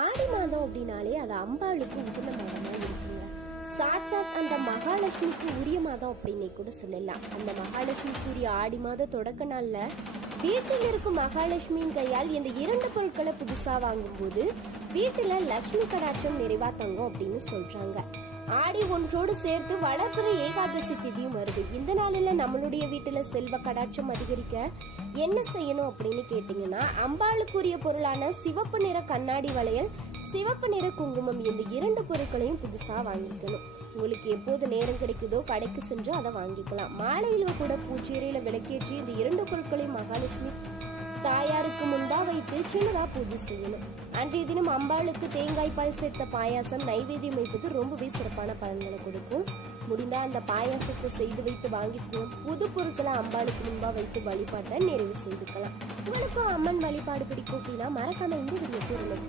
ஆடி மாதம் அப்படின்னாலே அது அம்பாளுக்கு உகந்த மாதமா இருக்குங்க. சாட்சாத் அந்த மகாலட்சுமிக்கு உரிய மாதம் அப்படின்னு கூட சொல்லலாம். அந்த மகாலட்சுமிக்கு உரிய ஆடி மாத தொடக்க நாள்ல வீட்டில் இருக்கும் மகாலட்சுமியின் கையால் இந்த 2 பொருட்களை புதுசா வாங்கும்போது வீட்டுல லட்சுமி கடாட்சம் நிறைவா தங்கும் அப்படின்னு சொல்றாங்க. ஆடி ஒன்றோடு சேர்த்து வளர்ப்புற ஏகாதசி திதியும் வருது. இந்த நாளில நம்மளுடைய வீட்டுல செல்வ கடாட்சம் அதிகரிக்க என்ன செய்யணும் அப்படின்னு கேட்டீங்கன்னா, அம்பாளுக்குரிய பொருளான சிவப்பு நிற கண்ணாடி வளையல், சிவப்பு நிற குங்குமம், இந்த 2 பொருட்களையும் புதுசா வாங்கிக்கணும். உங்களுக்கு எப்போது நேரம் கிடைக்குதோ கடைக்கு சென்று அதை வாங்கிக்கலாம். மாலையில கூட பூச்சேரியில விளக்கேற்றி இந்த 2 பொருட்களையும் மகாலட்சுமி தாயாருக்கு முன்பா வைத்து சின்னதா பூஜை செய்யணும். அன்றைய தினம் அம்பாளுக்கு தேங்காய் பால் சேர்த்த பாயாசம் நைவேத்தியம் வைப்பது ரொம்பவே சிறப்பான பலன்களை கொடுக்கும். முடிந்தா அந்த பாயாசத்தை செய்து வைத்து வாங்கிக்கணும். புது பொருட்களை அம்பாளுக்கு முன்பா வைத்து வழிபாட்டை நிறைவு செய்துக்கலாம். உங்களுக்கும் அம்மன் வழிபாடு பிடிக்கும் அப்படின்னா மறக்காம இந்த வீடியோக்கு